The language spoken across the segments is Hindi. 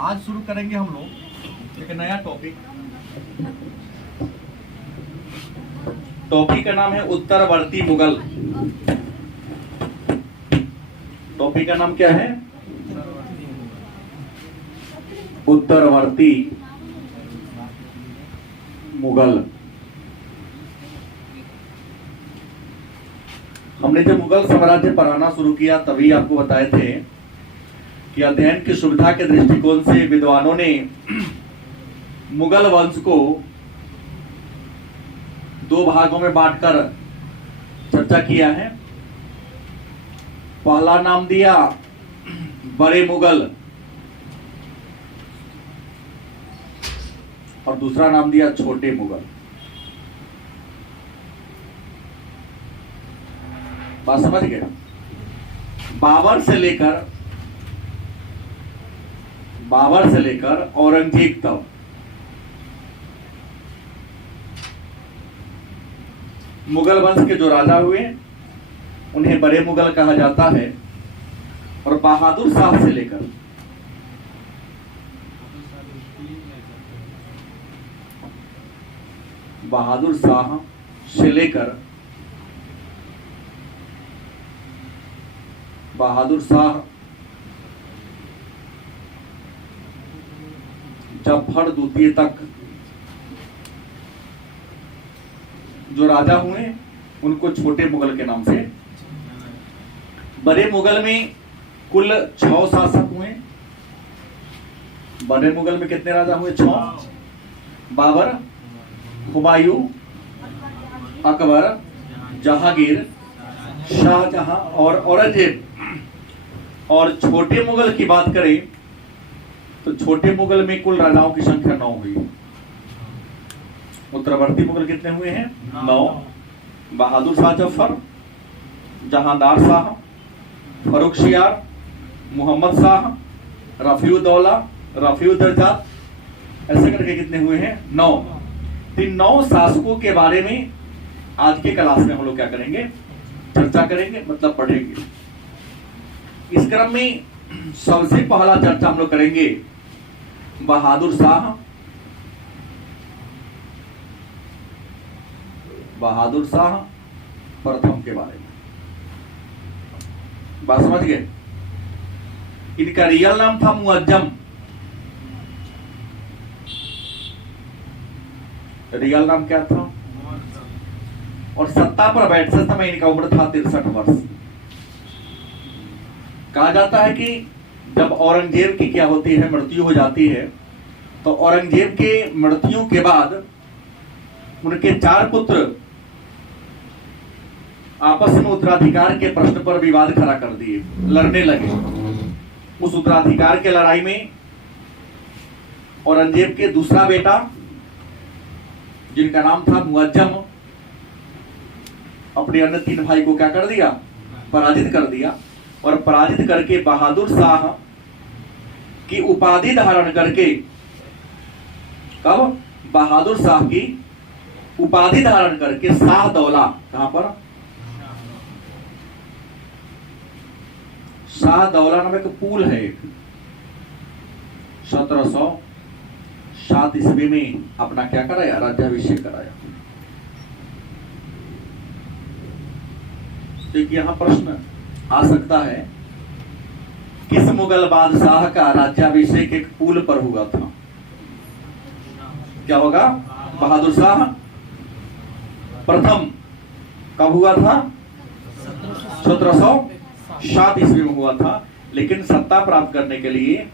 आज शुरू करेंगे हम लोग एक नया टॉपिक। टॉपिक का नाम है उत्तरवर्ती मुगल। टॉपिक का नाम क्या है? उत्तरवर्ती मुगल। हमने जब मुगल साम्राज्य पढ़ाना शुरू किया तभी आपको बताए थे कि अध्ययन की सुविधा के दृष्टिकोण से विद्वानों ने मुगल वंश को दो भागों में बांटकर चर्चा किया है। पहला नाम दिया बड़े मुगल और दूसरा नाम दिया छोटे मुगल। बात समझ गए? बाबर से लेकर औरंगजेब तक मुगल वंश के जो राजा हुए उन्हें बड़े मुगल कहा जाता है। और बहादुर शाह से लेकर बहादुर शाह जफर द्वितीय तक जो राजा हुए उनको छोटे मुगल के नाम से। बड़े मुगल में कुल 6 शासक हुए। बड़े मुगल में कितने राजा हुए? 6। बाबर, हुमायूं, अकबर, जहांगीर, शाहजहां और औरंगजेब। और छोटे मुगल की बात करें तो छोटे मुगल में कुल राजाओं की संख्या 9 हुई। उत्तरवर्ती मुगल कितने हुए हैं? 9। बहादुर शाह जफर, जहांदार शाह, फर्रुखसियार, मोहम्मद शाह, रफीउद्दौला, रफीउद्दर्जात, ऐसे करके कितने हुए हैं? 9। इन 9 शासकों के बारे में आज के क्लास में हम लोग क्या करेंगे? चर्चा करेंगे, मतलब पढ़ेंगे। इस क्रम में सबसे पहला चर्चा हम लोग करेंगे बहादुर शाह प्रथम के बारे में। बात समझ गए? इनका रियल नाम था मुअज्जम। रियल नाम क्या था? और सत्ता पर बैठते समय इनका उम्र था 63 वर्ष। कहा जाता है कि जब औरंगजेब की क्या होती है, मृत्यु हो जाती है, तो औरंगजेब के मृत्यु के बाद उनके 4 पुत्र आपस में उत्तराधिकार के प्रश्न पर विवाद खड़ा कर दिए, लड़ने लगे। उस उत्तराधिकार के लड़ाई में औरंगजेब के दूसरा बेटा जिनका नाम था मुअज्जम अपने अन्य 3 भाई को क्या कर दिया? पराजित कर दिया। और पराजित करके बहादुर शाह की उपाधि धारण करके, कब? बहादुर शाह की उपाधि धारण करके शाहदौला, कहां पर? शाहदौला नाम एक पुल है, 1707 ईस्वी में अपना क्या कराया? राज्याभिषेक कराया। देखिए यहां प्रश्न आ सकता है, किस मुगल बादशाह का राज्याभिषेक एक पुल पर हुआ था? क्या होगा? बहादुर शाह प्रथम। कब हुआ था? 1707 ईस्वी में हुआ था। लेकिन सत्ता प्राप्त करने के लिए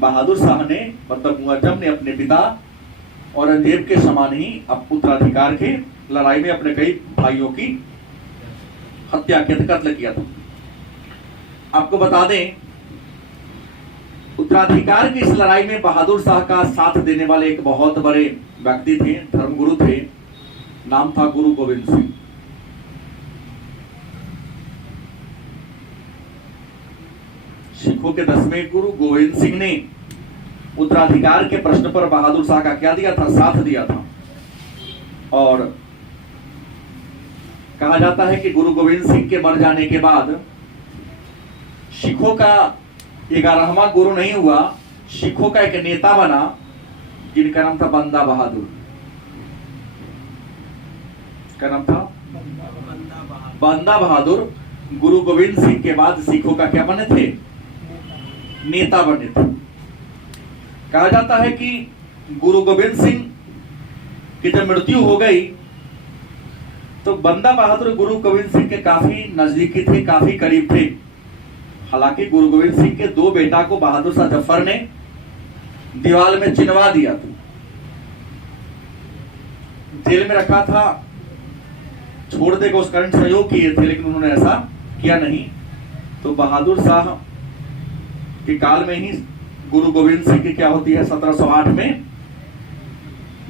बहादुर शाह ने, मतलब मुअज्जम ने, अपने पिता औरंगजेब के समान ही उत्तराधिकार के लड़ाई में अपने कई भाइयों की हत्या की, कत्ल किया था। आपको बता दें, उत्तराधिकार की इस लड़ाई में बहादुर शाह का साथ देने वाले एक बहुत बड़े व्यक्ति थे, धर्मगुरु थे। नाम था गुरु गोविंद सिंह। सिखों के 10वें गुरु गोविंद सिंह ने उत्तराधिकार के प्रश्न पर बहादुर शाह का क्या दिया था? साथ दिया था। और कहा जाता है कि गुरु गोविंद सिंह के मर जाने के बाद सिखों का 11वां गुरु नहीं हुआ, सिखों का एक नेता बना जिनका नाम था बंदा बहादुर। क्या नाम था? बंदा बहादुर गुरु गोविंद सिंह के बाद सिखों का क्या बने थे? नेता बने थे। कहा जाता है कि गुरु गोविंद सिंह की जब मृत्यु हो गई तो बंदा बहादुर गुरु गोविंद सिंह के काफी नजदीकी थे, काफी करीब थे। हालांकि गुरु गोविंद सिंह के 2 बेटा को बहादुर शाह जफर ने दीवार में चिनवा दिया था, जेल में रखा था, छोड़ देगा उस कारण सहयोग किए थे, लेकिन उन्होंने ऐसा किया नहीं। तो बहादुर शाह के काल में ही गुरु गोविंद सिंह की क्या होती है? 1708 में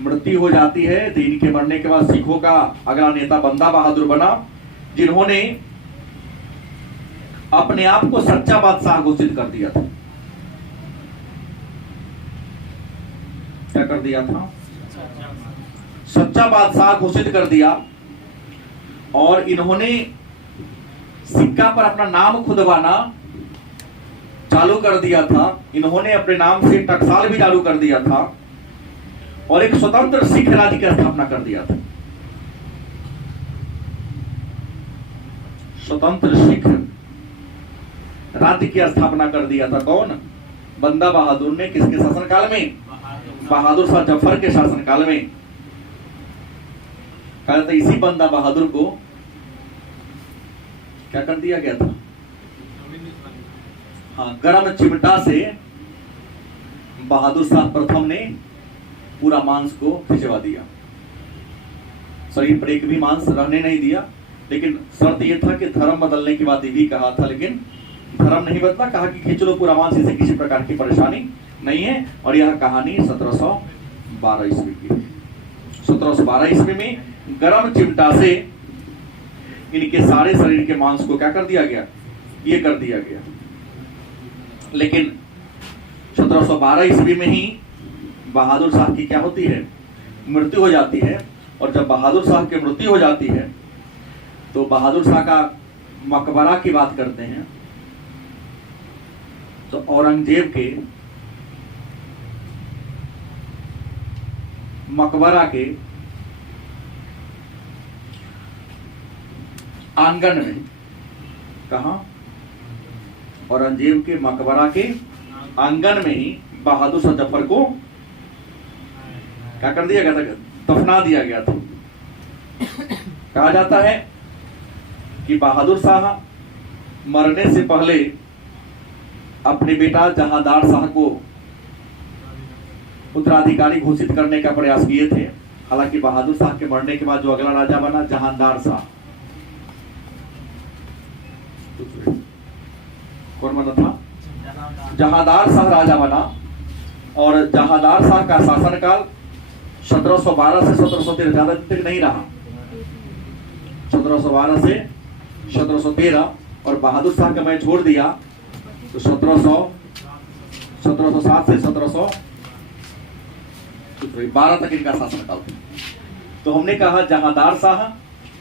मृत्यु हो जाती है। तो इनके मरने के बाद सिखों का अगला नेता बंदा बहादुर बना, जिन्होंने अपने आप को सच्चा बादशाह घोषित कर दिया था। क्या कर दिया था? सच्चा बादशाह घोषित कर दिया। और इन्होंने सिक्का पर अपना नाम खुदवाना चालू कर दिया था। इन्होंने अपने नाम से टकसाल भी चालू कर दिया था और एक स्वतंत्र सिख राज्य की स्थापना कर दिया था। स्वतंत्र सिख राज्य की स्थापना कर दिया था। कौन? बंदा बहादुर ने। किसके शासनकाल में? बहादुर शाह जफर के शासनकाल में। कहा जाता है इसी बंदा बहादुर को क्या कर दिया गया था? हाँ, गर्म चिमटा से बहादुर शाह प्रथम ने पूरा मांस को खिंचवा दिया। शरीर पर एक भी मांस रहने नहीं दिया, लेकिन शर्त यह था कि धर्म बदलने की बात भी कहा था, लेकिन धर्म नहीं बदला। कहा कि खींच लो पूरा मांस, इसे किसी प्रकार की परेशानी नहीं है। और यह कहानी 1712 ईस्वी की। 1712 ईस्वी में गर्म चिमटा से इनके सारे शरीर के मांस को क्या कर दिया गया? ये कर दिया गया। लेकिन 1712 ईस्वी में ही बहादुर शाह की क्या होती है? मृत्यु हो जाती है। और जब बहादुर शाह की मृत्यु हो जाती है तो बहादुर शाह का मकबरा की बात करते हैं तो औरंगजेब के मकबरा के आंगन में, कहा? औरंगजेब के मकबरा के आंगन में ही बहादुर शाह जफर को क्या कर दिया गया था? दफना दिया गया था। कहा जाता है कि बहादुर शाह मरने से पहले अपने बेटा जहांदार शाह को उत्तराधिकारी घोषित करने का प्रयास किए थे। हालांकि बहादुर शाह के मरने के बाद जो अगला राजा बना जहांदार शाह, कौन बना था? जहांदार शाह राजा बना। और जहांदार शाह का शासनकाल 1712 से 1713 ज्यादा दिन तक नहीं रहा। 1712 से 1713 और बहादुर शाह का मैं छोड़ दिया तो 1707 से 1712 तक इनका शासनकाल था। तो हमने कहा जहांदार शाह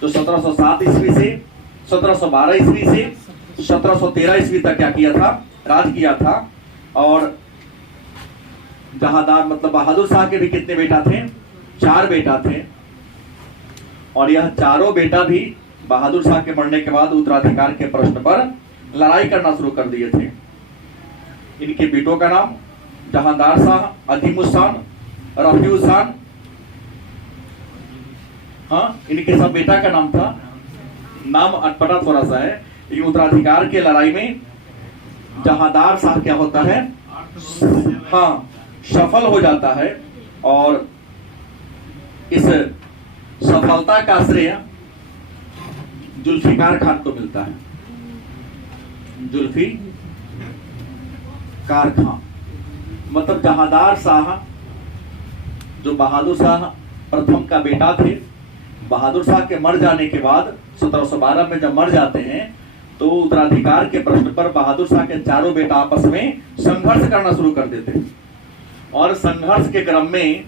जो 1707 ईस्वी से 1712 ईस्वी से 1713 ईस्वी तक क्या किया था? राज किया था। और जहांदार मतलब बहादुर शाह के भी कितने बेटा थे? 4 बेटा थे। और यह चारों बेटा भी बहादुर शाह के मरने के बाद उत्तराधिकार के प्रश्न पर लड़ाई करना शुरू कर दिए थे। इनके बेटों का नाम जहांदार शाह, अजीमुस्सान, रफीउस्सान, हाँ, इनके सब बेटा का नाम था। नाम अटपटा थोड़ा सा है, लेकिन उत्तराधिकार के लड़ाई में जहांदार शाह क्या होता है? हाँ, सफल हो जाता है। और इस सफलता का श्रेय जुल्फिकार खान को मिलता है। जुल्फिकार खान मतलब जहांदार शाह जो बहादुर शाह प्रथम का बेटा थे। बहादुर शाह के मर जाने के बाद 1712 में जब मर जाते हैं तो उत्तराधिकार के प्रश्न पर बहादुर शाह के चारों बेटा आपस में संघर्ष करना शुरू कर देते हैं। और संघर्ष के क्रम में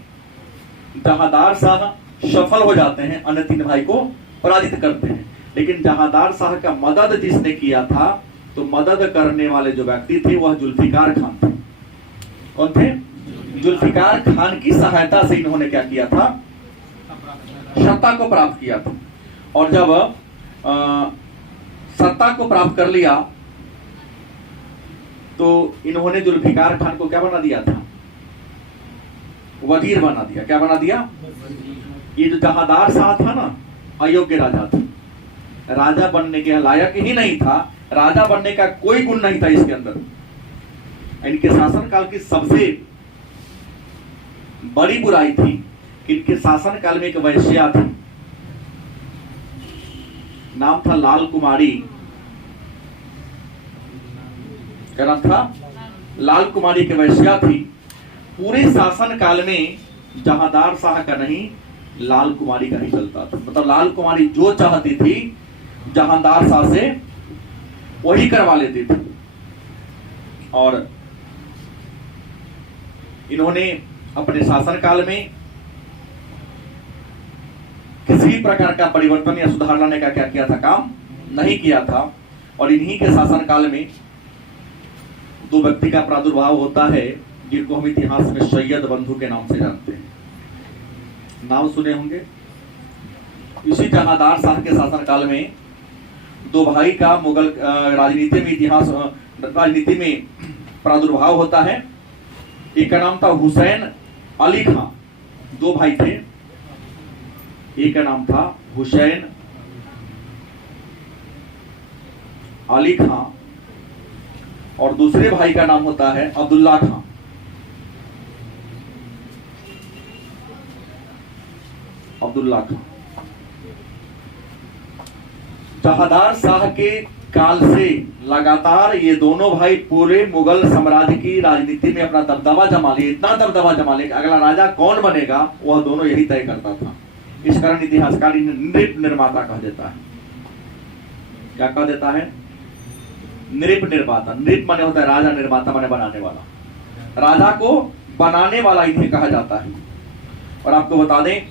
जहांदार शाह सफल हो जाते हैं, अन्य 3 भाई को पराजित करते हैं। लेकिन जहांदार शाह का मदद जिसने किया था तो मदद करने वाले जो व्यक्ति थे वह जुल्फिकार खान थे। कौन थे? जुल्फिकार खान की सहायता से इन्होंने क्या किया था? सत्ता को प्राप्त किया था। और जब सत्ता को प्राप्त कर लिया तो इन्होंने जुल्फिकार खान को क्या बना दिया था? वजीर बना दिया। क्या बना दिया? ये जो जहादार शाह था ना, अयोग्य राजा था, राजा बनने के लायक ही नहीं था, राजा बनने का कोई गुण नहीं था इसके अंदर। इनके शासनकाल की सबसे बड़ी बुराई थी कि इनके शासनकाल में एक वैश्या थी, नाम था लाल कुमारी। क्या नाम था? लाल कुमारी की वैश्या थी। पूरे शासन काल में जहादार शाह का नहीं, लाल कुमारी का ही चलता था। मतलब लाल कुमारी जो चाहती थी जहादार शाह से वही करवा लेती थी। और इन्होंने अपने शासनकाल में किसी भी प्रकार का परिवर्तन या सुधार लाने का क्या किया था? काम नहीं किया था। और इन्हीं के शासनकाल में दो व्यक्ति का प्रादुर्भाव होता है जिनको हम इतिहास में सैयद बंधु के नाम से जानते हैं। नाम सुने होंगे। इसी जहादार शाह के शासनकाल में दो भाई का मुगल राजनीति में प्रादुर्भाव होता है। एक का नाम था हुसैन अली खां। दो भाई थे, एक का नाम था हुसैन अली खां और दूसरे भाई का नाम होता है अब्दुल्ला खां। अब्दुल्ला खां जहादार शाह के काल से लगातार ये दोनों भाई पूरे मुगल साम्राज्य की राजनीति में अपना दबदबा जमा लिए। इतना दबदबा जमा लिए कि अगला राजा कौन बनेगा वह दोनों यही तय करता था। इस कारण इतिहासकार इन्हें नृप निर्माता कह देता है। क्या कह देता है? नृप निर्माता। नृप माने होता है राजा, निर्माता माने बनाने वाला। राजा को बनाने वाला इन्हें कहा जाता है। और आपको बता दें,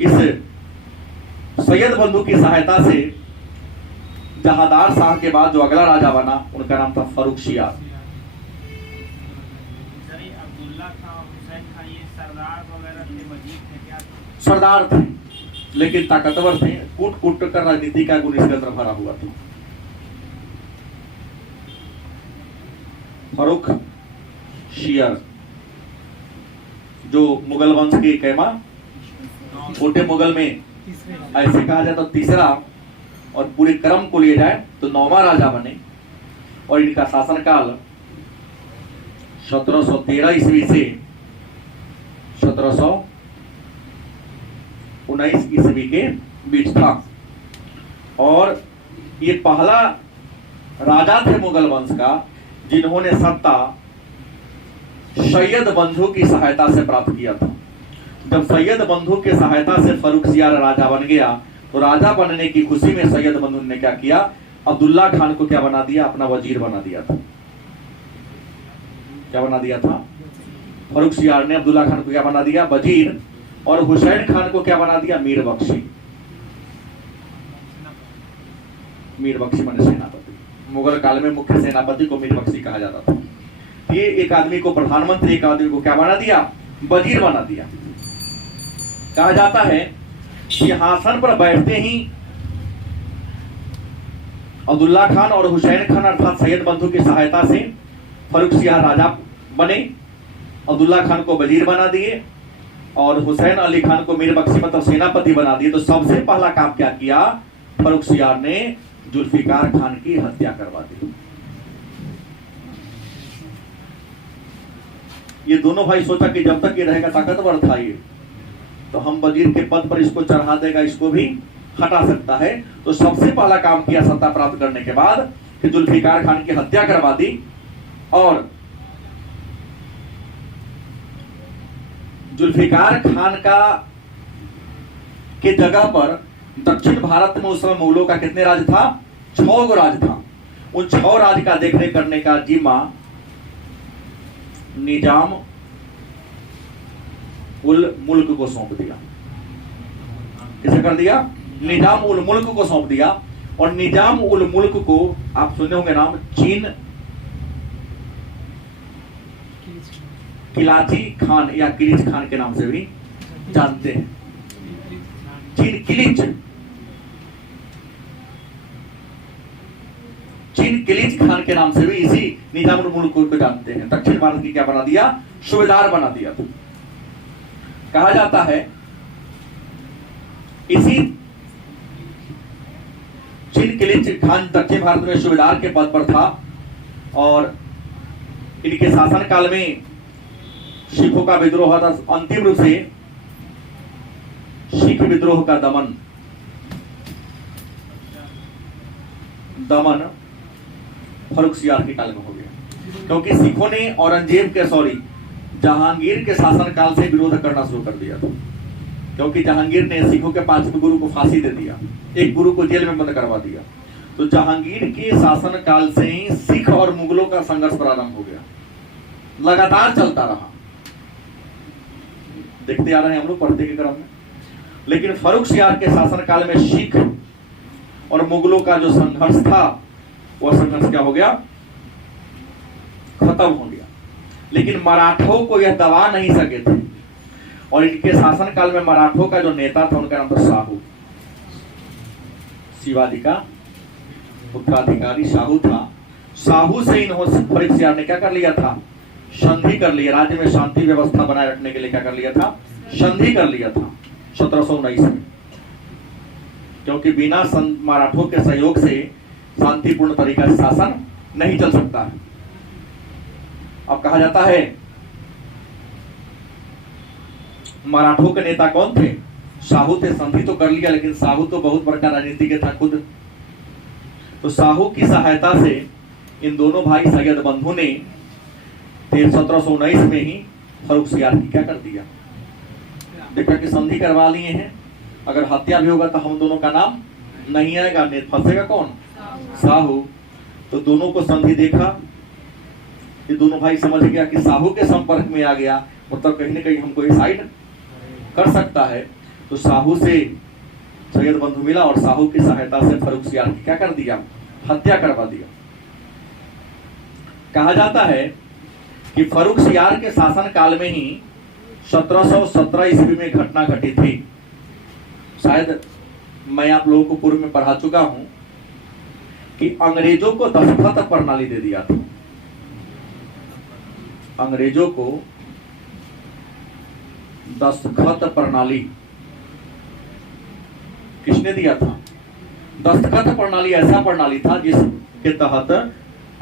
इस सैयद बंधु की सहायता से जहादार शाह के बाद जो अगला राजा बना उनका नाम था फर्रुखसियार। सरदार थे लेकिन ताकतवर थे। कूट कूट कर राजनीति का गुण इसके अंदर भरा हुआ था। फर्रुखसियार जो मुगल वंश के कैमा छोटे मुगल में ऐसे कहा जाए तो तीसरा और पूरे क्रम को लिए जाए तो 9वां राजा बने। और इनका शासनकाल 1713 ईस्वी से 1719 ईस्वी के बीच था। और ये पहला राजा थे मुगल वंश का जिन्होंने सत्ता सैयद बंधु की सहायता से प्राप्त किया था। जब सैयद बंधु के सहायता से फर्रुखसियार राजा बन गया तो राजा बनने की खुशी में सैयद बंधु ने क्या किया? अब्दुल्ला खान को क्या बना दिया? अपना वजीर बना दिया था। क्या बना दिया था? फर्रुखसियार ने अब्दुल्ला खान को क्या बना दिया? वजीर। और हुसैन खान को क्या बना दिया? मीर बख्शी। मीर बख्शी माने सेनापति। मुगल काल में मुख्य सेनापति को मीर बख्शी कहा जाता था। ये एक आदमी को प्रधानमंत्री, एक आदमी को क्या बना दिया? वजीर बना दिया। कहा जाता है सिंहासन पर बैठते ही अब्दुल्ला खान और हुसैन खान अर्थात सैयद बंधु की सहायता से फर्रुखसियार राजा बने। अब्दुल्ला खान को वजीर बना दिए और हुसैन अली खान को मीर बख्शी मतलब सेनापति बना दिए। तो सबसे पहला काम क्या किया? फर्रुखसियार ने जुल्फिकार खान की हत्या करवा दी। ये दोनों भाई सोचा कि जब तक ये रहेगा ताकतवर था ये तो हम वजीर के पद पर इसको चढ़ा देगा, इसको भी हटा सकता है। तो सबसे पहला काम किया सत्ता प्राप्त करने के बाद कि जुल्फिकार खान की हत्या करवा दी। और जुल्फिकार खान का के जगह पर दक्षिण भारत में उस समय मुगलों का कितने राज था? 6 गो राज था। उन 6 राज का देखरेख करने का जिम्मा निजाम उल मुल्क को सौंप दिया। किसे कर दिया? निजाम उल मुल्क को सौंप दिया। और निजाम उल मुल्क को आप सुने होंगे नाम, चीन किलाची खान या किलिच खान के नाम से भी जानते हैं। चीन किलिच खान के नाम से भी इसी निजाम उल मुल्क को जानते हैं। दक्षिण भारत की क्या बना दिया? सूबेदार बना दिया था। कहा जाता है इसी चीन किलिच खान दक्षिण भारत में सूबेदार के पद पर था और इनके शासन काल में सिखों का विद्रोह हुआ था। अंतिम रूप से सिख विद्रोह का दमन फर्रुखसियार के काल में हो गया, क्योंकि सिखों ने जहांगीर के शासन काल से विरोध करना शुरू कर दिया था। क्योंकि जहांगीर ने सिखों के 5वें गुरु को फांसी दे दिया, एक गुरु को जेल में बंद करवा दिया। तो जहांगीर के शासन काल से ही सिख और मुगलों का संघर्ष प्रारंभ हो गया, लगातार चलता रहा। देखते आ रहे हैं हम लोग पढ़ते के क्रम में। लेकिन फर्रुखसियार के शासन काल में सिख और मुगलों का जो संघर्ष था, वह संघर्ष क्या हो गया? खत्म हो गया। लेकिन मराठों को यह दबा नहीं सके थे और इनके शासन काल में मराठों का जो नेता था उनका नाम था शाहू। शिवाजी का उत्तराधिकारी शाहू था। शाहू से इन्होंने फर्रुखसियार ने क्या कर लिया था? संधि कर लिया। राज्य में शांति व्यवस्था बनाए रखने के लिए क्या कर लिया था? संधि कर लिया था 1719 में। क्योंकि बिना मराठों के सहयोग से शांतिपूर्ण तरीका से शासन नहीं चल सकता है। अब कहा जाता है मराठों के नेता कौन थे? शाहू थे। संधि तो कर लिया, लेकिन शाहू तो बहुत बड़ा राजनीतिज्ञ था खुद। तो शाहू की सहायता से इन दोनों भाई सैयद बंधु ने 1719 में ही फर्रुखसियार की क्या कर दिया? देखा कि संधि करवा लिए हैं, अगर हत्या भी होगा तो हम दोनों का नाम नहीं आएगा, फंसेगा कौन? शाहू। तो दोनों को संधि देखा, ये दोनों भाई समझ गया कि शाहू के संपर्क में आ गया, मतलब कहीं ना कहीं हमको ये साइड कर सकता है। तो शाहू से सैयद बंधु मिला और शाहू की सहायता से फर्रुखसियार की क्या कर दिया? हत्या करवा दिया। कहा जाता है कि फर्रुखसियार के शासन काल में ही 1717 ईस्वी में घटना घटी थी। शायद मैं आप लोगों को पूर्व में पढ़ा चुका हूं कि अंग्रेजों को दस्तखत प्रणाली दे दिया था। अंग्रेजों को दस्तखत प्रणाली किसने दिया था? दस्तखत प्रणाली ऐसा प्रणाली था जिसके तहत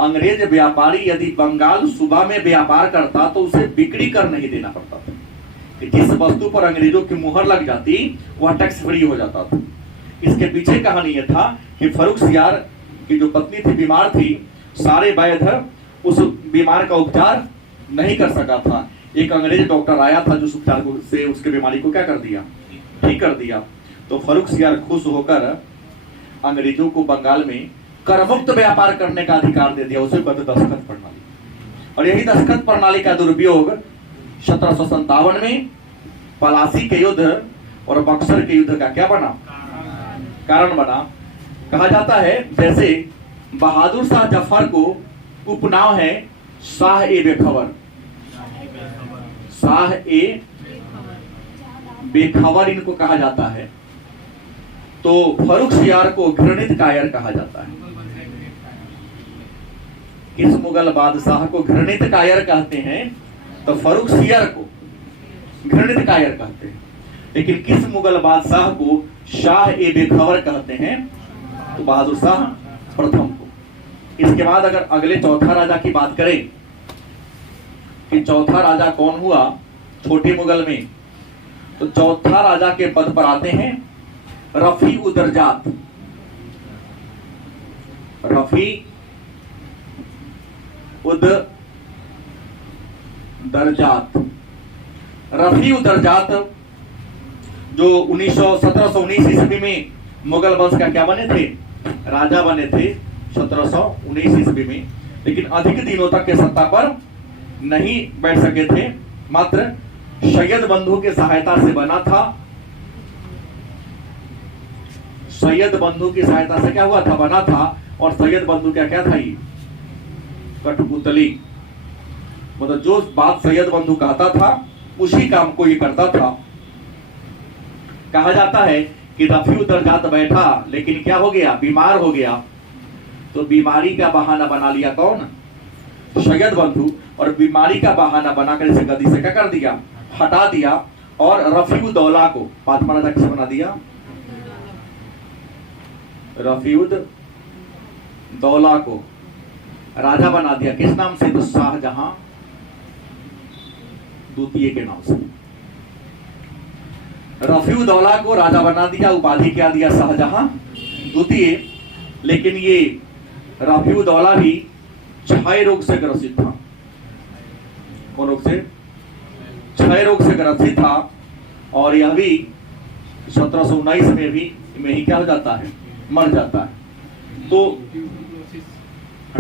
अंग्रेज व्यापारी यदि बंगाल सूबा में व्यापार करता तो उसे बिक्री कर नहीं देना पड़ता था। कि जिस वस्तु पर अंग्रेजों की मुहर लग जाती वह टैक्स फ्री हो जाता था। इसके पीछे कहानी यह था कि फर्रुखसियार की जो पत्नी थी बीमार थी, सारे वैद्य उस बीमार का उपचार नहीं कर सका था। एक अंग्रेज डॉक्टर आया था जो उपचार से उसके बीमारी को क्या कर दिया? ठीक कर दिया। तो फर्रुखसियार खुश होकर अंग्रेजों को बंगाल में करमुक्त व्यापार करने का अधिकार दे दिया। उसे कहते दस्तखत प्रणाली। और यही दस्तखत प्रणाली का दुरुपयोग 1757 में पलासी के युद्ध और बक्सर के युद्ध का क्या बना? कारण बना। कहा जाता है जैसे बहादुर शाह जफर को उपनाम है शाह ए बेखबर। शाह ए बेखबर इनको कहा जाता है। तो फर्रुखसियार को घृणित कायर कहा जाता है। किस मुगल बादशाह को घृणित कायर कहते हैं? तो फर्रुखसियार को घृणित कायर कहते हैं। लेकिन किस मुगल बादशाह को शाह ए बेखबर कहते हैं? तो बहादुर शाह प्रथम को। इसके बाद अगर अगले चौथा राजा की बात करें कि चौथा राजा कौन हुआ छोटे मुगल में, तो चौथा राजा के पद पर आते हैं रफी उदरजात। रफी उदरजात रफी उदरजात जो 1719 ईस्वी में मुगल वंश का क्या बने थे? राजा बने थे 1719 ईस्वी में। लेकिन अधिक दिनों तक के सत्ता पर नहीं बैठ सके थे। मात्र सैयद बंधु के सहायता से बना था। सैयद बंधु की सहायता से क्या हुआ था, बना था। और सैयद बंधु क्या क्या था, ये कठपुतली, मतलब जो बात सैयद बंधु कहता था उसी काम को ये करता था। कहा जाता है कि रफी उधर जात बैठा, लेकिन क्या हो गया, बीमार हो गया। तो बीमारी का बहाना बना लिया कौन, सैयद बंधु। और बीमारी का बहाना बनाकर इसे गद्दी से क्या कर दिया, हटा दिया। और रफीउद दौला को फातिमा राजा किसे बना दिया, रफीउद दौला को राजा बना दिया। किस नाम से, तो शाहजहां द्वितीय के नाम से। रफीउद दौला को राजा बना दिया, उपाधि क्या दिया, शाहजहां द्वितीय। लेकिन ये रफीउद दौला भी क्षय रोग से ग्रसित था। कौन रोग से, क्षय रोग से ग्रसित था। और यह भी 1719 में ही क्या हो जाता है, मर जाता है। तो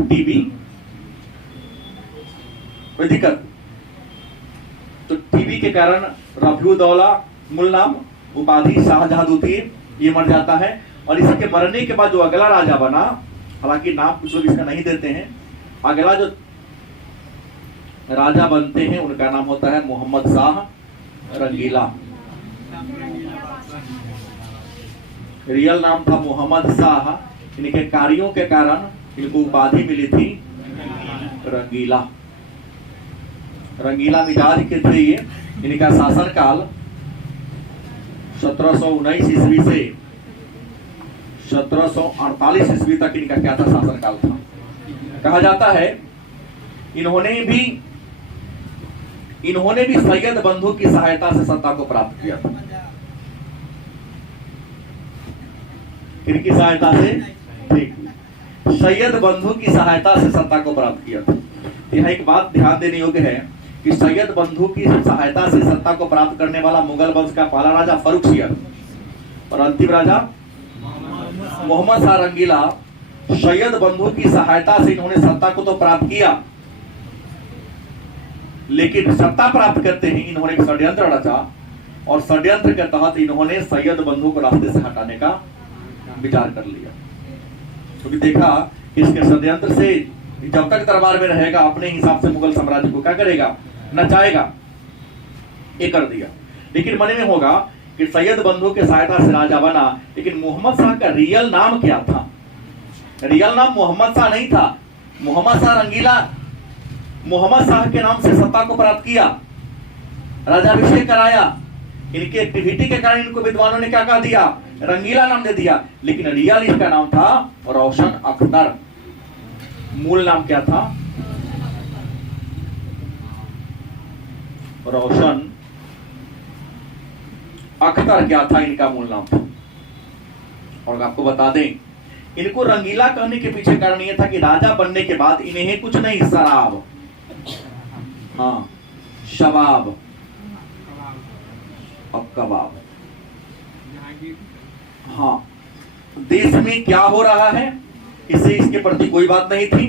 टीबी कोई दिक्कत, तो टीबी के कारण रफीउद दौला मूल नाम, उपाधि शाहजहां द्वितीय, ये मर जाता है। और इसके मरने के बाद जो अगला राजा बना, हालांकि नाम कुछ लोग इसका नहीं देते हैं, अगला जो राजा बनते हैं उनका नाम होता है मोहम्मद शाह रंगीला। रियल नाम था मोहम्मद शाह, इनके कार्यों के कारण इनको उपाधि मिली थी रंगीला। रंगीला मिजाज के थे ये। इनका शासनकाल 1719 ईस्वी से 1748 ईस्वी तक इनका क्या था, शासनकाल था। कहा जाता है इन्होंने भी सैयद बंधु की सहायता से सत्ता को प्राप्त किया था। किनकी सहायता से, ठीक, सैयद बंधु की सहायता से सत्ता को प्राप्त किया था। यह एक बात ध्यान देने योग्य है कि सैयद बंधु की सहायता से सत्ता को प्राप्त करने वाला मुगल वंश का पहला राजा फर्रुखसियर और अंतिम राजा मोहम्मद शाह रंगीला। सैयद बंधु की सहायता से इन्होंने सत्ता को तो प्राप्त किया, लेकिन सत्ता प्राप्त करते ही इन्होंने एक षड्यंत्र रचा। और षड्यंत्र के तहत इन्होंने सैयद बंधु को रास्ते से हटाने का विचार कर लिया। क्योंकि देखा कि इसके षड्यंत्र से जब तक दरबार में रहेगा अपने हिसाब से मुगल साम्राज्य को क्या करेगा, नचाएगा, ये कर दिया। लेकिन मन में होगा कि सैयद बंधु के सहायता से राजा बना, लेकिन मोहम्मद शाह का रियल नाम क्या था, रियल नाम मोहम्मद शाह नहीं था। मोहम्मद शाह रंगीला मोहम्मद शाह के नाम से सत्ता को प्राप्त किया, राजाभिषेक कराया। इनके एक्टिविटी के कारण इनको विद्वानों ने क्या कह दिया, रंगीला नाम दे दिया। लेकिन रियल इसका नाम था रोशन अख्तर। मूल नाम क्या था, रोशन अख्तर क्या था इनका मूल नाम था। और आपको बता दें, इनको रंगीला कहने के पीछे कारण यह था कि राजा बनने के बाद इन्हें कुछ नहीं, शराब, हाँ, शबाब और कबाब, हाँ, देश में क्या हो रहा है इससे इसके प्रति कोई बात नहीं थी।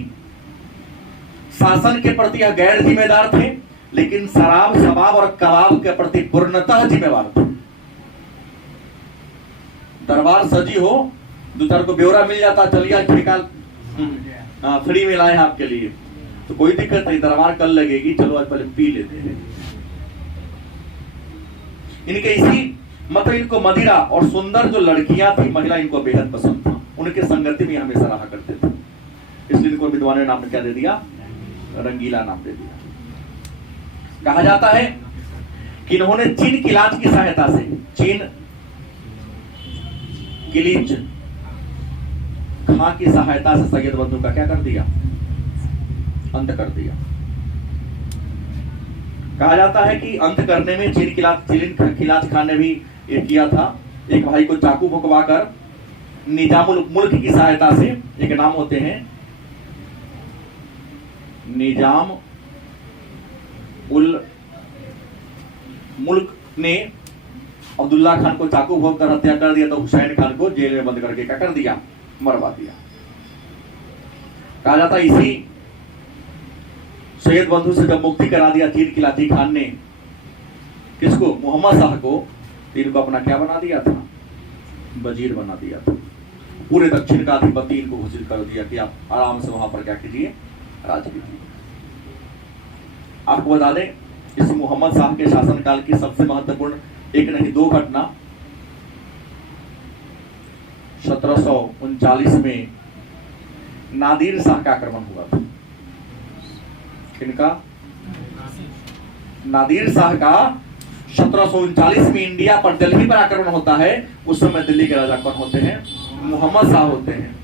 शासन के प्रति यह गैर जिम्मेदार थे, लेकिन शराब, शबाब और कबाब के प्रति पूर्णतः जिम्मेवार थे। दरबार सजी हो, दो चार को ब्यौरा मिल जाता, चलिए निकाल, फ्री में लाए हैं आपके लिए, तो कोई दिक्कत नहीं, दरबार कल लगेगी, चलो आज पहले पी लेते हैं। इनके इसी मतलब इनको मदिरा और सुंदर जो लड़कियां थी, महिला इनको बेहद पसंद था, उनके संगति में हमेशा रहा करते थे। इसलिए इनको विद्वानों ने नाम क्या दे दिया, रंगीला नाम दे दिया। कहा जाता है कि इन्होंने चीन किलाच की सहायता से, चीन किलीच खां की सहायता से सैयद बंधु का क्या कर दिया, अंत कर दिया। कहा जाता है कि अंत करने में चीन किलाच खान ने भी ये किया था। एक भाई को चाकू भुकवा कर निजामुल मुल्क की सहायता से, एक नाम होते हैं निजाम उल मुल्क ने अब्दुल्ला खान को चाकू भोंक कर हत्या कर दिया, तो हुसैन खान को जेल में बंद करके क्या कर दिया, मरवा दिया। कहा जाता है इसी सैयद बंधु से जब मुक्ति करा दिया चीन किलाची खान ने, किसको, मोहम्मद शाह को, इनको अपना क्या बना दिया था, वजीर बना दिया था। पूरे दक्षिण का अधिपति इनको घोषित कर दिया कि आप आराम से वहां पर क्या कीजिए, राज कीजिए। आपको बता दें, इस मोहम्मद शाह के शासनकाल की सबसे महत्वपूर्ण एक नहीं दो घटना 1739 में नादिर शाह का आक्रमण हुआ था। इनका नादिर शाह का 1739 में इंडिया पर, दिल्ली पर आक्रमण होता है। उस समय दिल्ली के राजा कौन होते हैं? मोहम्मद शाह होते हैं।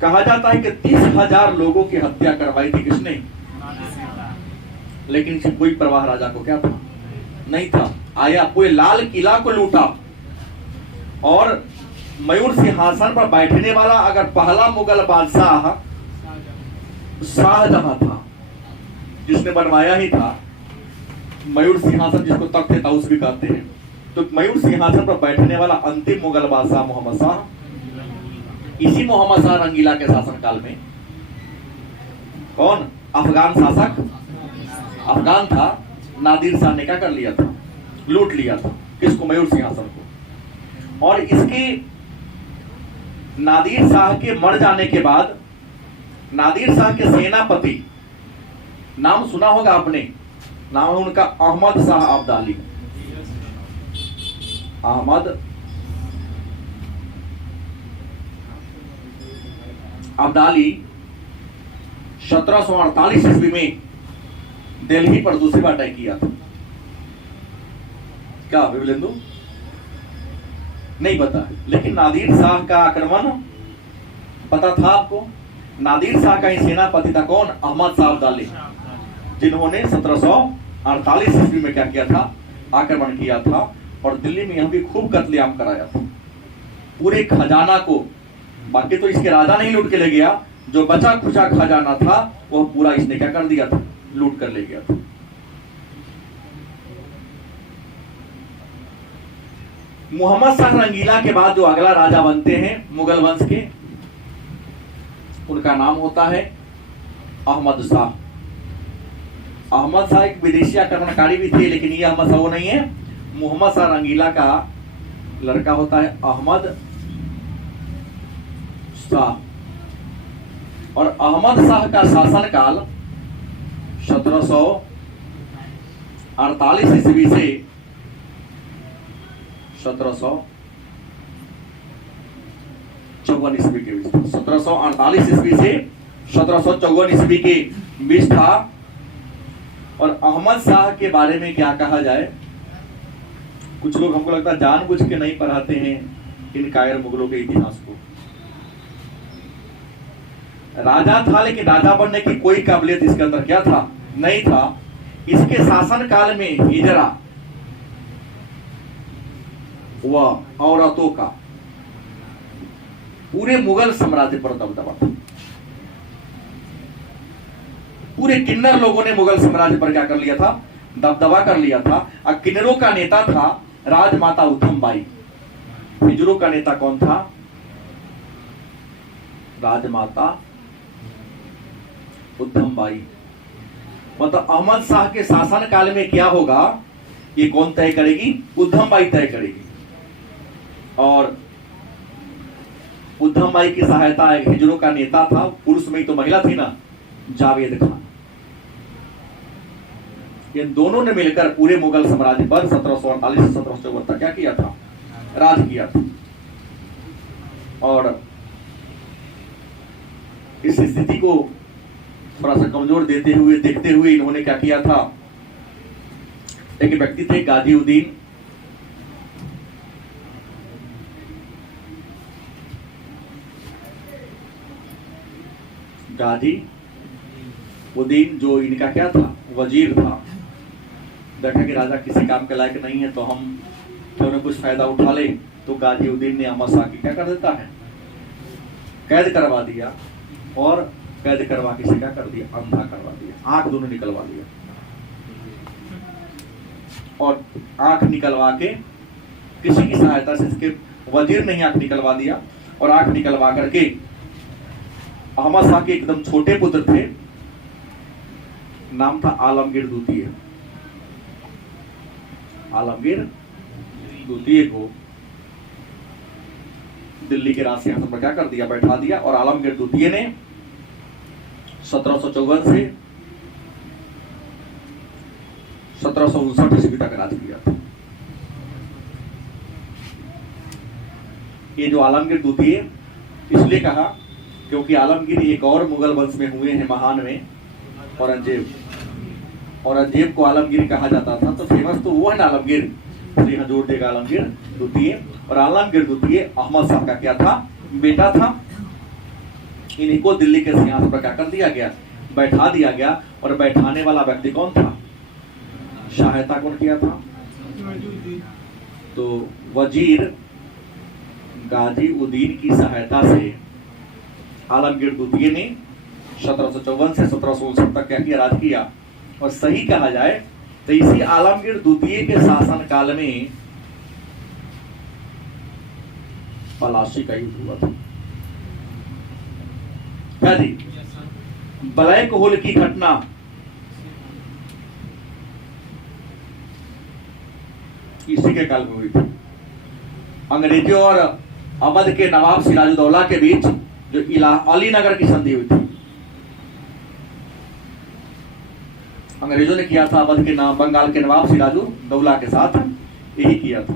कहा जाता है कि 30,000 लोगों की हत्या करवाई थी किसने? लेकिन इसे कोई परवाह राजा को क्या था? नहीं था। आया पूरे लाल किला को लूटा, और मयूर सिंहासन पर बैठने वाला अगर पहला मुगल बादशाह शाहजहां था, जिसने बनवाया ही था मयूर सिंहासन, जिसको तख्त ताउस भी कहते हैं, तो मयूर सिंहासन पर बैठने वाला अंतिम मुगल बादशाह मोहम्मद शाह। इसी मोहम्मद शाह रंगीला के शासनकाल में कौन अफगान शासक अफगान था, नादिर शाह ने क्या कर लिया था? लूट लिया था। किसको? मयूर सिंहासन को। और इसके नादिर शाह के मर जाने के बाद नादिर शाह के सेनापति, नाम सुना होगा आपने, नाम है उनका अहमद शाह अब्दाली। अहमद अब्दाली 1748 ईस्वी में दिल्ली पर दूसरी बार अटैक किया था। क्या विवेलेंदु? नहीं पता, लेकिन नादिर शाह का आक्रमण पता था आपको? नादिर शाह का ही सेनापति था कौन? अहमद शाह अब्दाली, जिन्होंने 1748 ईस्वी में क्या किया था? आक्रमण किया था, और दिल्ली में यह भी खूब कत्लेआम कराया था। पूरे खजाना को, बाकी तो इसके राजा नहीं लूट के ले गया, जो बचा खुचा खजाना था वह पूरा इसने क्या कर दिया था? लूट कर ले गया था। मोहम्मद शाह रंगीला के बाद जो अगला राजा बनते हैं मुगल वंश के, उनका नाम होता है अहमद शाह। अहमद शाह एक विदेशी आक्रमणकारी भी थे, लेकिन ये अहमद शाह वो नहीं है। मोहम्मद शाह रंगीला का लड़का होता है अहमद शाह, और अहमद शाह का शासनकाल 1748 ईस्वी से 1754 ईस्वी के बीच, 1748 ईस्वी से 1754 ईस्वी के बीच था। और अहमद शाह के बारे में क्या कहा जाए, कुछ लोग हमको लगता है जानबूझ के नहीं पढ़ाते हैं इन कायर मुगलों के इतिहास को। राजा था, लेकिन राजा बनने की कोई काबिलियत इसके अंदर क्या था? नहीं था। इसके शासन काल में हिजरा व औरतों का पूरे मुगल साम्राज्य पर दबदबा था। पूरे किन्नर लोगों ने मुगल साम्राज्य पर क्या कर लिया था? दबदबा कर लिया था। और किन्नरों का नेता था राजमाता उधम बाई। हिजरों का नेता कौन था? राजमाता उधम बाई। मतलब अहमद शाह के शासन काल में क्या होगा, ये कौन तय करेगी? उधम बाई तय करेगी। और उधम बाई की सहायता एक हिजरों का नेता था, पुरुष में तो महिला थी ना, जावेद खान। इन दोनों ने मिलकर पूरे मुगल साम्राज्य पर 1748 से 1754 तक क्या किया था? राज किया था। और इस स्थिति को थोड़ा सा कमजोर देखते हुए इन्होंने क्या किया था? एक व्यक्ति थे गाजीउद्दीन, गाजीउद्दीन जो इनका क्या था? वजीर था। देखा कि राजा किसी काम के लायक नहीं है, तो हम क्यों न कुछ फायदा उठा ले। तो गाजीउद्दीन ने अहमद शाह की क्या कर देता है? कैद करवा दिया, और कैद करवा के क्या कर दिया? अंधा करवा दिया, आंख दोनों निकलवा दिया। और आंख निकलवा के किसी की सहायता से, इसके वजीर ने ही आंख निकलवा दिया। और आंख निकलवा करके अहमद शाह के एकदम छोटे पुत्र थे, नाम था आलमगीर द्वितीय। आलमगीर द्वितीय को दिल्ली के राज सिंहासन पर क्या कर दिया, बैठा दिया। और आलमगीर द्वितीय ने 1754 से 1759 ईस्वी तक राज किया था। ये जो आलमगीर द्वितीय इसलिए कहा क्योंकि आलमगीर एक और मुगल वंश में हुए हैं, महान में औरंगजेब। औरंगजेब को आलमगीर कहा जाता था, तो फेमस तो वो है ना आलमगीर, यहाँ जोड़ देगा आलमगीर द्वितीय। और आलमगीर द्वितीय अहमद शाह का क्या था, बेटा था। इन्हीं को दिल्ली के सिंहासन पर क्या कर दिया गया, बैठा दिया गया। और बैठाने वाला व्यक्ति कौन था, सहायता कौन किया था, तो वजीर गाजी उद्दीन की सहायता से आलमगीर द्वितीय ने 1754 से 1759 तक क्या किया, राज किया। और सही कहा जाए तो इसी आलमगीर द्वितीय के शासन काल में पलासी का युद्ध हुआ था। क्या जी, ब्लैक होल की घटना इसी के काल में हुई थी। अंग्रेजों और अवध के नवाब सिराजुद्दौला के बीच जो अलीनगर की संधि हुई थी, अंग्रेजों ने किया था अवध के बंगाल के नवाब सिराजुद्दौला के साथ, यही किया था।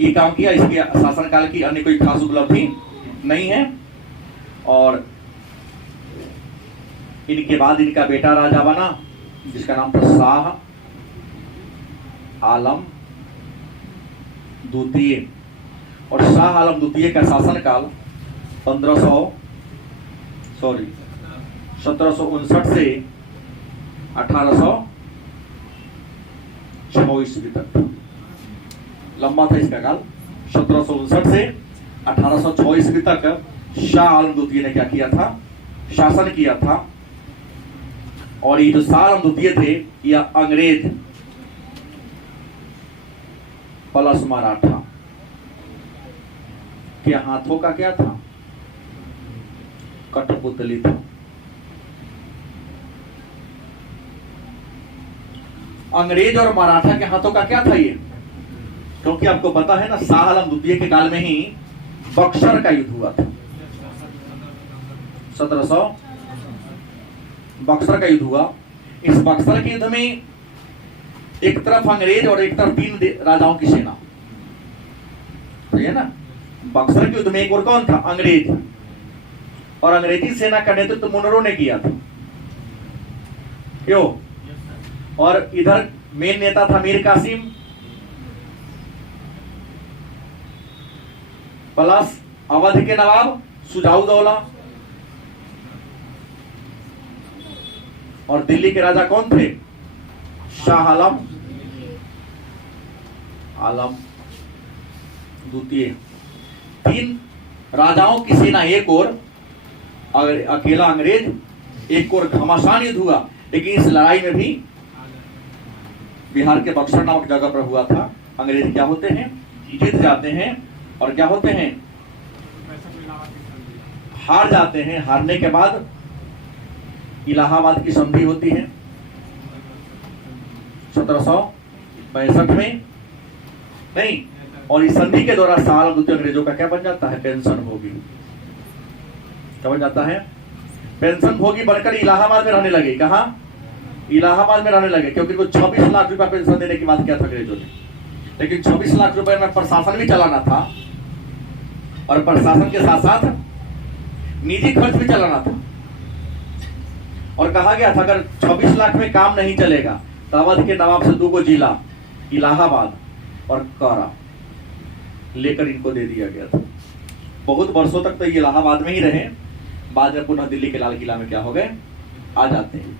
ये काम किया, इसके शासनकाल की अन्य कोई खास उपलब्धि नहीं है। और इनके बाद इनका बेटा राजा बना जिसका नाम था शाह आलम द्वितीय। और शाह आलम द्वितीय का शासनकाल 1759 से 1806 ईस्वी तक था। लंबा था इसका काल। 1759 से 1806 ईस्वी तक शाह आलम द्वितीय ने क्या किया था, शासन किया था। और ये जो शाह आलम द्वितीय थे, यह अंग्रेज प्लस मराठा के हाथों का क्या था, कठपुतली था। अंग्रेज और मराठा के हाथों का क्या था ये, क्योंकि आपको पता है ना, शाह आलम द्वितीय के काल में ही बक्सर का युद्ध हुआ था। 1700 बक्सर का युद्ध हुआ। इस बक्सर के युद्ध में एक तरफ अंग्रेज और एक तरफ 3 राजाओं की सेना, तो ये ना, बक्सर के युद्ध में एक और कौन था, अंग्रेज। और अंग्रेजी सेना का नेतृत्व तो मुनरो ने किया था, क्यों। और इधर मेन नेता था मीर कासिम प्लस अवध के नवाब सुजाउद्दौला। और दिल्ली के राजा कौन थे, शाह आलम द्वितीय। 3 राजाओं की सेना एक और, अकेला अंग्रेज एक और। घमासान युद्ध हुआ, लेकिन इस लड़ाई में भी बिहार के बक्सर नामक जगह पर हुआ था। अंग्रेज क्या होते हैं, जीत जाते हैं और क्या होते हैं, हार जाते हैं। हारने के बाद इलाहाबाद की संधि होती है 1765 में, नहीं। और इस संधि के द्वारा शाह आलम द्वितीय अंग्रेजों का क्या बन जाता है, पेंशन भोगी। क्या बन जाता है, पेंशन भोगी बनकर इलाहाबाद में रहने लगे। कहा, इलाहाबाद में रहने लगे, क्योंकि कुछ 26 लाख रुपया पेंशन देने की बात किया था अंग्रेजों ने। लेकिन 26 लाख रुपए में प्रशासन भी चलाना था, और प्रशासन के साथ साथ निजी खर्च भी चलाना था। और कहा गया था अगर 26 लाख में काम नहीं चलेगा तो अवध के नवाब से 2 जिला इलाहाबाद और कारा लेकर इनको दे दिया गया था। बहुत वर्षों तक तो ये इलाहाबाद में ही रहे, बाद में पुनः दिल्ली के लाल किला में क्या हो गए, आ जाते हैं।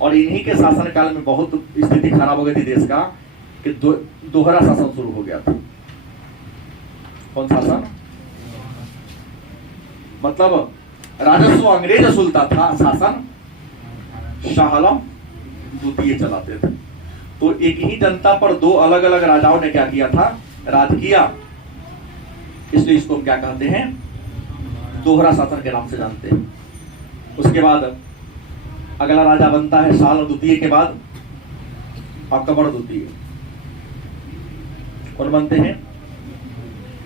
और इन्हीं के शासनकाल में बहुत स्थिति खराब हो गई थी देश का, कि दोहरा शासन शुरू हो गया था। कौन शासन, मतलब राजस्व अंग्रेज वसूलता था, शासन शाह आलम द्वितीय चलाते थे। तो एक ही जनता पर 2 अलग अलग राजाओं ने क्या किया था, राज किया। इसलिए इसको क्या कहते हैं, दोहरा शासन के नाम से जानते हैं। उसके बाद अगला राजा बनता है शाह आलम द्वितीय के बाद अकबर द्वितीय। कौन बनते हैं,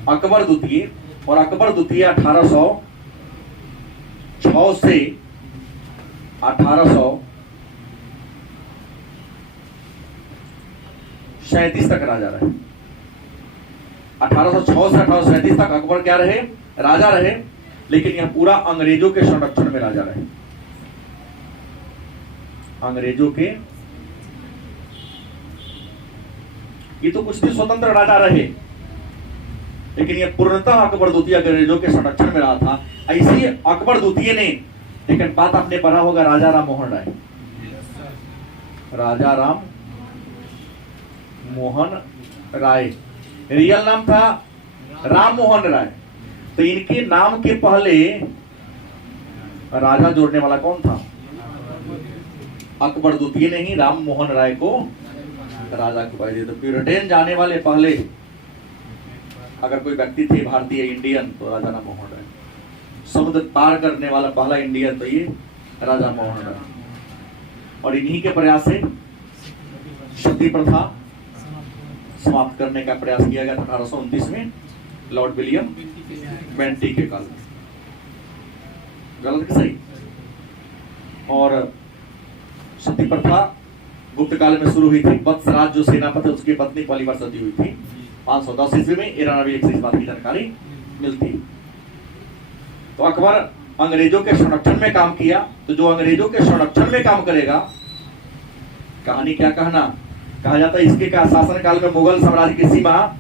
अकबर द्वितीय, और अकबर द्वितीय 1806 से 1837 तक राजा रहे। 1806 से 1837 तक अकबर क्या रहे? राजा रहे, लेकिन यह पूरा अंग्रेजों के संरक्षण में राजा रहे। अंग्रेजों के, ये तो कुछ भी स्वतंत्र राजा रहे, लेकिन यह पूर्णतः अकबर द्वितीय अंग्रेजों के संरक्षण में रहा था। ऐसे अकबर द्वितीय ने, लेकिन बात आपने पढ़ा होगा राजा राम मोहन राय, राजा राम मोहन राय, रियल नाम था राम मोहन राय। तो इनके नाम के पहले राजा जोड़ने वाला कौन था? अकबर द्वितीय ने ही राम मोहन राय को राजा को दिया। तो ब्रिटेन जाने वाले पहले अगर कोई व्यक्ति थे भारतीय इंडियन, तो राजा राम मोहन राय। समुद्र पार करने वाला पहला इंडियन, तो ये राजा मोहन राय। और इन्हीं के प्रयास से सती प्रथा समाप्त करने का प्रयास किया गया था 1829 में लॉर्ड विलियम बेंटिक के काल में। गलत कि सही? और सती प्रथा गुप्त काल में शुरू हुई थी। वत्सराज जो सेनापति, उसकी पत्नी पहली बार सती हुई थी 510 ईस्वी में। ईरानवी एक से इस बात की जानकारी मिलती। तो अकबर अंग्रेजों के संरक्षण में काम किया। तो जो अंग्रेजों के संरक्षण में काम करेगा, कहानी क्या कहना, कहा जाता है इसके का शासन काल में मुगल साम्राज्य की सीमा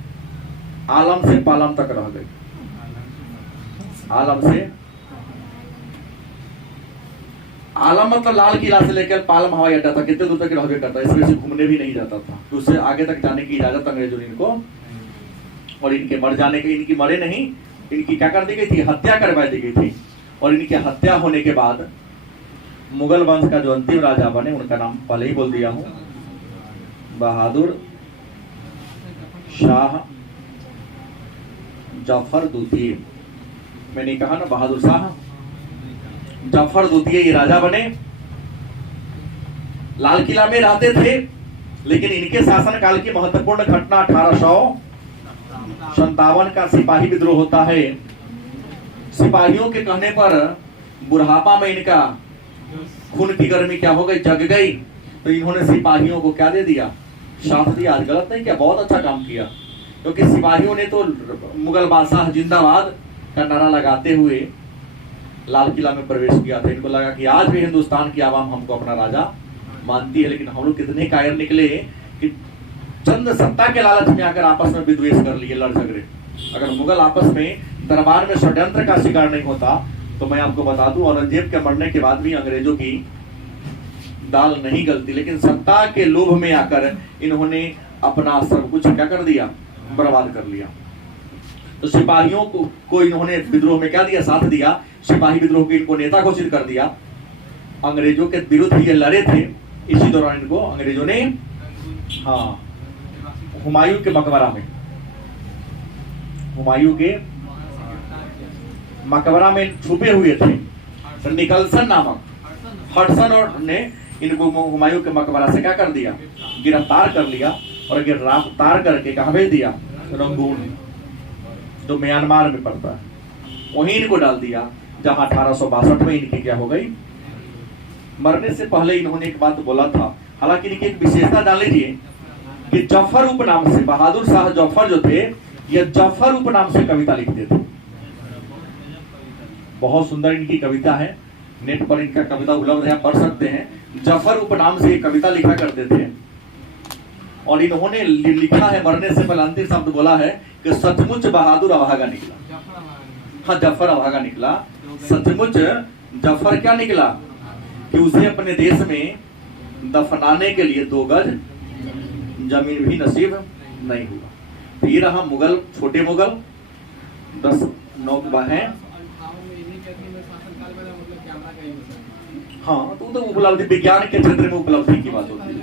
आलम से पालम तक रह गई। आलम से, आलम मतलब लाल किला से लेकर पालम हवाई अड्डा था, कितने दूर तक रह करता, इस वजह से घूमने भी नहीं जाता था। तो उससे आगे तक जाने की इजाजत अंग्रेजों ने इनको, और इनके मर जाने के, इनकी मरे नहीं, इनकी क्या कर दी गई थी? हत्या करवा दी गई थी। और इनकी हत्या होने के बाद मुगल वंश का जो अंतिम राजा बने, उनका नाम पहले ही बोल दिया हूं, बहादुर शाह जफर द्वितीय। मैंने कहा ना, बहादुर शाह जफर द्वितीय ये राजा बने। लाल किला में रहते थे, लेकिन इनके शासन काल की महत्वपूर्ण घटना 1857 का सिपाही विद्रोह होता है। सिपाहियों के कहने पर बुढ़ापा में इनका खून की गर्मी क्या हो गई, जग गई। तो इन्होंने सिपाहियों को क्या दे दिया? साथ दिया। आज गलत नहीं किया, बहुत अच्छा काम किया, क्योंकि सिपाहियों ने तो मुगल बादशाह जिंदाबाद का नारा लगाते हुए लाल किला में प्रवेश किया था। इनको लगा कि आज भी हिंदुस्तान की आवाम हमको अपना राजा मानती है। लेकिन हम लोग कितने कायर निकले कि चंद सत्ता के लालच में आकर आपस में विद्वेष कर लिए, लड़ झगड़े। अगर मुगल आपस में दरबार में षड्यंत्र का शिकार नहीं होता, तो मैं आपको बता दूं, औरंगजेब के मरने के बाद भी अंग्रेजों की दाल नहीं गलती। लेकिन सत्ता के लोभ में आकर इन्होंने अपना सब कुछ क्या कर दिया? बर्बाद कर लिया। तो सिपाहियों को इन्होंने विद्रोह में क्या दिया? साथ दिया। सिपाही विद्रोह के इनको नेता घोषित कर दिया। अंग्रेजों के विरुद्ध ये लड़े थे। इसी दौरान इनको अंग्रेजों ने, हाँ, हुमायूं के मकबरा में, हुमायूं के मकबरा में छुपे हुए थे। तो निकलसन नामक हडसन और ने इनको हुमायूं के मकबरा से क्या कर दिया? गिरफ्तार कर लिया। और गिरफ्तार करके कहाँ भेज दिया? रंगून, जो म्यांमार में पड़ता है, वहीं इनको डाल दिया, जहां 1862 में इनकी क्या हो गई? मरने से पहले इन्होंने एक बात बोला था। हालांकि इनकी एक विशेषता जान लीजिए कि जफर उपनाम से, बहादुर शाह जफर जो थे, ये जफर उपनाम से कविता लिखते थे। बहुत सुंदर इनकी कविता है, नेट पर इनका कविता उपलब्ध है, पढ़ सकते हैं। जफर उपनाम से कविता लिखा करते थे। और इन्होंने लिखा है, मरने से पहले अंतिम शब्द बोला है कि सचमुच बहादुर अभागा निकला। हाँ, जफर अभागा निकला। सचमुच जफर क्या निकला? कि उसे अपने देश में दफनाने के लिए 2 गज जमीन भी नसीब नहीं हुआ। तो ये रहा मुगल, छोटे मुगल, 10-9 बहन। हाँ, तो उपलब्धि विज्ञान के क्षेत्र में उपलब्धि की बात होती है।